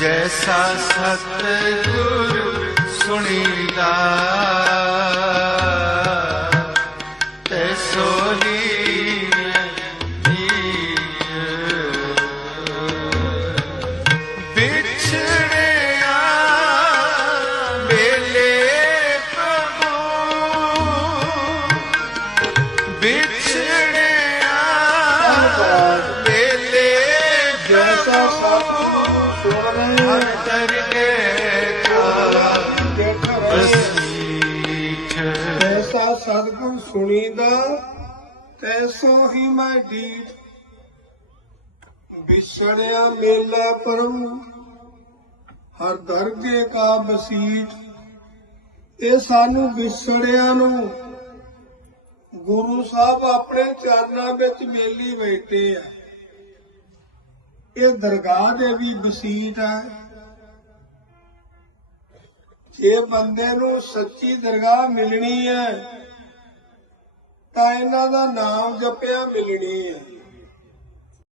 ਜੈਸਾ ਸਤਿਗੁਰ ਸੁਣੀਦਾ ਤੈਸੋ ਹੀ ਵਿਛੜਿਆ ਮੇਲੇ ਪ੍ਰਭੂ ਵਿਛੜਿਆ ਜੈਸਾ ਹਰ ਰਹੇ ਦਰਗੇ ਕਾ ਦੇਖ ਰਹੇ ਬਸੀਠ ਸੁਣੀਦਾ, ਤੈਸੋ ਹੀ ਮੈਂ ਡੀਠ ਵਿਛੜਿਆ ਮੇਲਾ ਪਰਮ, ਹਰ ਦਰਗੇ ਕਾ ਬਸੀਠ ਇਹ ਸਾਨੂੰ ਵਿਛੜਿਆਂ ਨੂੰ ਗੁਰੂ ਸਾਹਿਬ ਆਪਣੇ ਚਰਨਾਂ ਵਿੱਚ ਮੇਲੀ ਬੈਠੇ ਆ। ਇਹ ਦਰਗਾਹ ਦੇ ਵੀ ਬਸੀਠ ਹੈ ਜੇ ਬੰਦੇ ਨੂੰ ਸੱਚੀ ਦਰਗਾਹ ਮਿਲਣੀ ਹੈ ਤਾਂ ਇਹਨਾਂ ਦਾ ਨਾਮ ਜਪਿਆ ਮਿਲਣੀ ਹੈ।